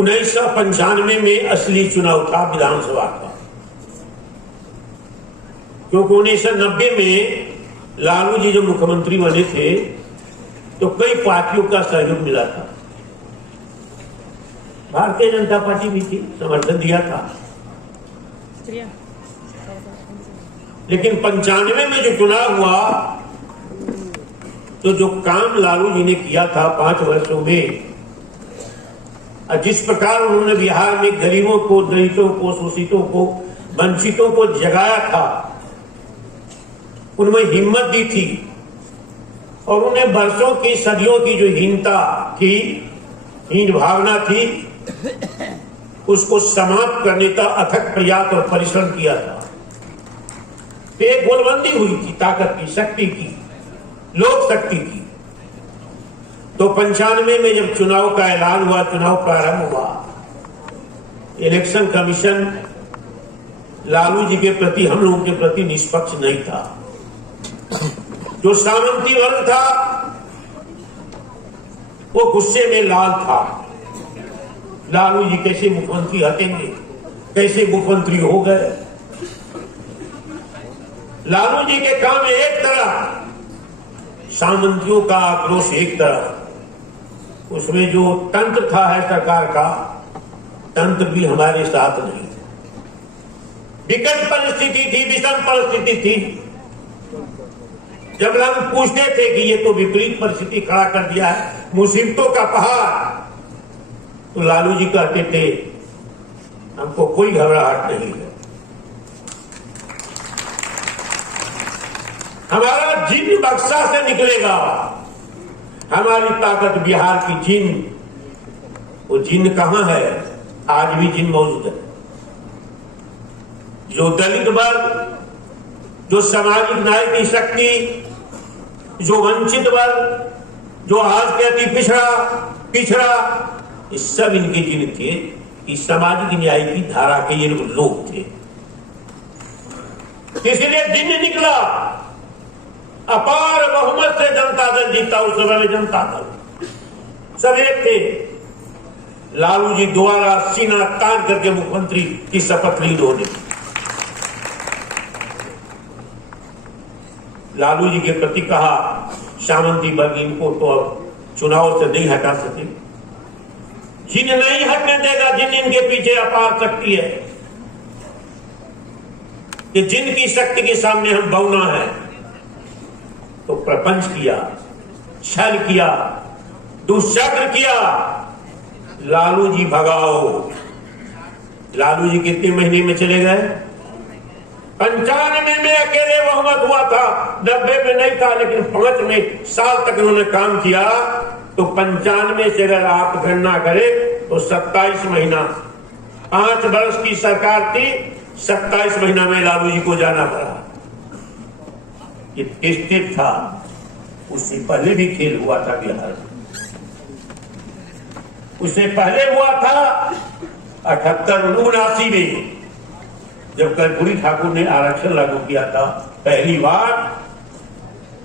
1995 में असली चुनाव था विधानसभा का, क्योंकि 1990 में लालू जी जब मुख्यमंत्री बने थे तो कई पार्टियों का सहयोग मिला था। भारतीय जनता पार्टी भी थी, समर्थन दिया था। लेकिन 95 में जो चुनाव हुआ तो जो काम लालू जी ने किया था 5 वर्षों में, जिस प्रकार उन्होंने बिहार में गरीबों को, दलितों को, शोषितों को, वंचितों को जगाया था, उनमें हिम्मत दी थी और उन्हें वर्षों की, सदियों की जो हीनता थी, हीन भावना थी, उसको समाप्त करने का अथक प्रयास और परिश्रम किया था। तो एक गोलबंदी हुई थी ताकत की, शक्ति की, लोक शक्ति की। तो 95 में जब चुनाव का ऐलान हुआ, चुनाव प्रारंभ हुआ, इलेक्शन कमीशन लालू जी के प्रति, हम लोगों के प्रति निष्पक्ष नहीं था। जो सामंती वर्ग था वो गुस्से में लाल था। लालू जी कैसे मुख्यमंत्री हटेंगे, कैसे मुख्यमंत्री हो गए। लालू जी के काम एक तरफ, सामंतियों का आक्रोश एक तरफ। उसमें जो तंत्र था है सरकार का, तंत्र भी हमारे साथ नहीं। विकट परिस्थिति थी, विषम परिस्थिति थी। जब लोग पूछते थे कि ये तो विपरीत परिस्थिति खड़ा कर दिया है, मुसीबतों का पहाड़, तो लालू जी कहते थे हमको कोई घबराहट नहीं है, हमारा जिन बक्सा से निकलेगा। हमारी ताकत बिहार की जिन, वो जिन कहां है? आज भी जिन मौजूद है। जो दलित वर्ग, जो सामाजिक न्याय की शक्ति, जो वंचित वर्ग, जो आज के अति पिछड़ा, ये सब इनके जिन थे। इस सामाजिक न्याय की धारा के ये लोग थे। इसलिए जिन निकला, अपार बहुमत से जनता दल जीता। उस समय में जनता दल सब एक थे। लालू जी दोबारा सीना तान करके मुख्यमंत्री की शपथ ली उन्होंने। लालू जी के प्रति कहा सामंती वर्ग इनको तो अब चुनाव से नहीं हटा सके। जिन नहीं हटने देगा, जिन इनके पीछे अपार शक्ति है, कि जिनकी शक्ति के सामने हम बौना है। तो प्रपंच किया, छल किया, दुष्चक्र किया। लालू जी भगाओ। लालू जी कितने महीने में चले गए? 95 में अकेले बहुमत हुआ था, 90 में नहीं था, लेकिन 5 साल तक उन्होंने काम किया। तो 95 से अगर आप गणना करें तो 27 महीना, 5 वर्ष की सरकार थी, 27 महीना में लालू जी को जाना पड़ा। ये टेस्टेड था। उससे पहले भी खेल हुआ था बिहार में। उससे पहले हुआ था 78-79 में, जब कर्पूरी ठाकुर ने आरक्षण लागू किया था पहली बार,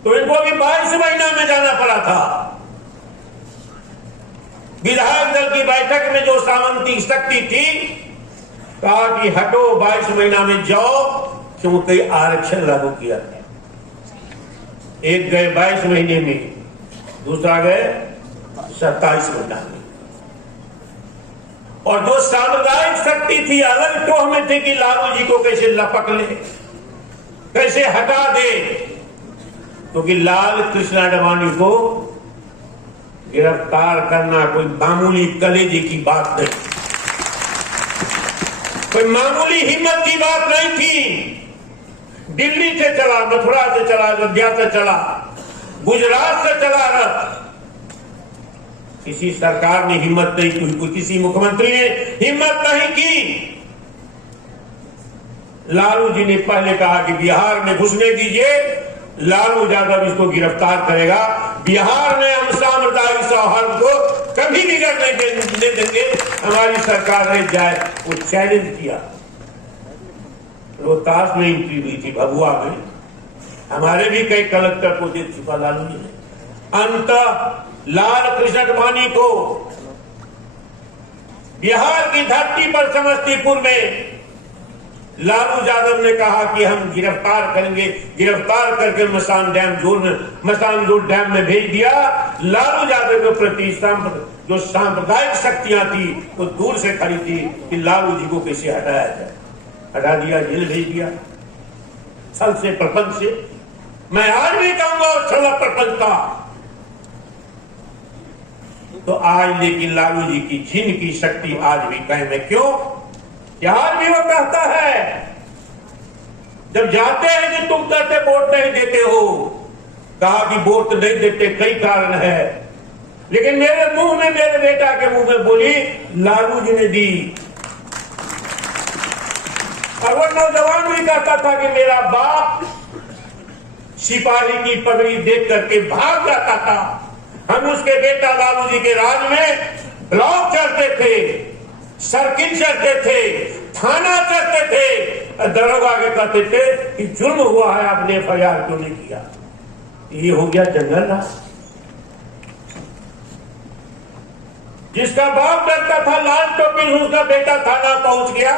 तो इनको भी 22 महीना में जाना पड़ा था। विधायक दल की बैठक में जो सामंती शक्ति थी, कहा कि हटो, 22 महीना में जाओ, क्योंकि आरक्षण लागू किया था। एक गए 22 महीने में, दूसरा गए 27 महीना में। और जो सामुदायिक शक्ति थी, अलग टोह में थी कि लालू जी को कैसे लपक ले, कैसे हटा दे, क्योंकि लाल कृष्ण आडवाणी को गिरफ्तार करना कोई मामूली कलेजे की बात नहीं, कोई मामूली हिम्मत की बात नहीं थी। दिल्ली से चला, मथुरा से चला, अयोध्या से चला, गुजरात से चला रथ। किसी सरकार ने हिम्मत नहीं की, किसी मुख्यमंत्री ने हिम्मत नहीं की। लालू जी ने पहले कहा कि बिहार में घुसने दीजिए, लालू यादव इसको गिरफ्तार करेगा। बिहार में हम साम्प्रदायिक सौहार्द को कभी बिगड़ नहीं देंगे, हमारी सरकार रह जाए। वो चैलेंज किया। रोहतास में एंट्री हुई थी, भभुआ में। हमारे भी कई कलेक्टर को दे चुका लालू जी ने। अंत लाल कृष्ण आडवाणी को बिहार की धरती पर समस्तीपुर में लालू यादव ने कहा कि हम गिरफ्तार करेंगे, गिरफ्तार करके मसान जोन डैम में भेज दिया। लालू यादव के प्रति जो सांप्रदायिक शक्तियां थी वो दूर से खड़ी थी कि लालू जी को कैसे हटाया जाए, हटा दिया, जेल भेज दिया। छल से प्रपंच से मैं आज भी कहूंगा और छल प्रपंच का। तो आज लेकिन लालू जी की छीन की शक्ति आज भी कायम है। क्यों? आज भी वो कहता है, जब जाते हैं कि तुम कहते वोट नहीं देते हो, कहा कि वोट नहीं देते कई कारण है, लेकिन मेरे मुंह में, मेरे बेटा के मुंह में बोली लालू जी ने दी। और वो नौजवान भी कहता था कि मेरा बाप सिपाही की पगड़ी देख करके भाग जाता था। हम उसके बेटा लालू जी के राज में ब्लॉक चढ़ते थे, सर्किल चढ़ते थे, थाना चढ़ते थे, दरोगा के कहते थे कि जुर्म हुआ है, आपने FIR क्यों नहीं किया। ये हो गया जंगल राज। जिसका बाप डरता था लाल टोपी, उसका बेटा थाना पहुंच गया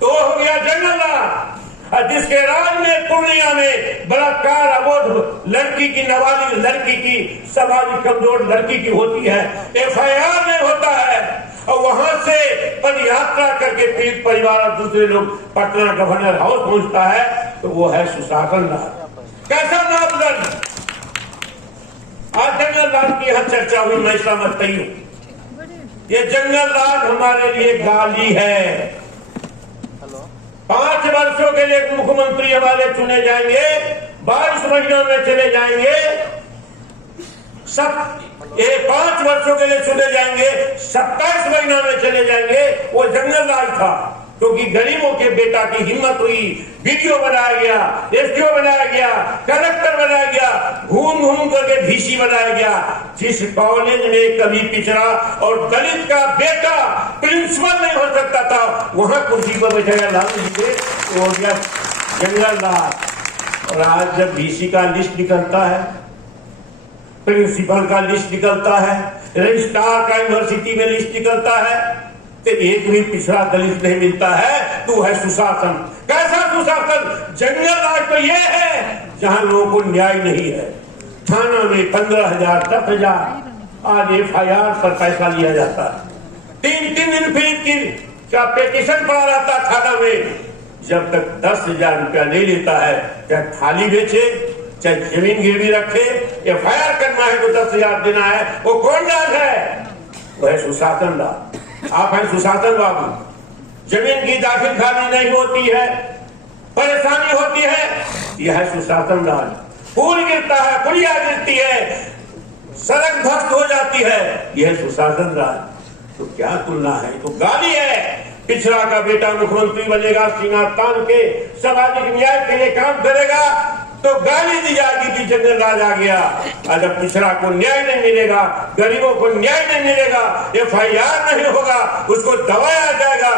तो हो गया जंगल राज। और जिसके राज में पूर्णिया में बलात्कार, अबोध लड़की की, नाबालिग लड़की की, समाज कमजोर लड़की की होती है, FIR में होता है, और वहां से पदयात्रा करके पीड़ित परिवार और दूसरे लोग पटना गवर्नर हाउस पहुंचता है, तो वो है सुशासन राज। कैसा मापदंड? आज जंगल राज की यहां चर्चा हुई, मैं सहमत नहीं हूं। ये जंगल राज हमारे लिए गाली है। 5 वर्षों के लिए मुख्यमंत्री हमारे चुने जाएंगे, 22 महीनों में चले जाएंगे, सब 5 वर्षों के लिए चुने जाएंगे, 27 महीनों में चले जाएंगे। वो जंगल राज था, क्योंकि गरीबों के बेटा की हिम्मत हुई, वीडियो बनाया गया, SDO बनाया गया, कलेक्टर बनाया गया, घूम घूम करके VC बनाया गया। जिस कॉलेज में कभी पिछड़ा और दलित का बेटा प्रिंसिपल नहीं हो सकता था, वहां कुर्सी पर बैठेगा लालू जी के, तो हो गया जंगल राज। और आज जब VC का लिस्ट निकलता है, प्रिंसिपल का लिस्ट निकलता है, रजिस्ट्रार का यूनिवर्सिटी में लिस्ट निकलता है, तो एक भी पिछड़ा दलित नहीं मिलता है, तो है सुशासन। कैसा सुशासन? जंगल राज तो ये है जहां लोगों को न्याय नहीं है। थाना में 15,000, 10,000 आज FIR पर पैसा लिया जाता है। 3-3 दिन फिर की क्या पिटीशन पड़ा रहता थाना में। जब तक 10,000 रुपया नहीं लेता है, चाहे थाली बेचे, चाहे जमीन गिरवी रखे, FIR करना है तो 10,000 देना है। वो कौन राज है? वो है सुशासन राज। आप हैं सुशासन बाबू। जमीन की दाखिल खानी नहीं होती है, परेशानी होती है, यह है सुशासन राज। पुल गिरता है, पुलिया गिरती है, सड़क ध्वस्त हो जाती है, यह सुशासन राज। तो क्या तुलना है? तो गाली है। पिछड़ा का बेटा मुख्यमंत्री बनेगा, सीना तान के सामाजिक न्याय के लिए काम करेगा, तो गाली दी जाएगी कि जंगल राज आ गया। और जब पिछड़ा को न्याय नहीं मिलेगा, गरीबों को न्याय नहीं मिलेगा, FIR नहीं होगा, उसको दबाया जाएगा।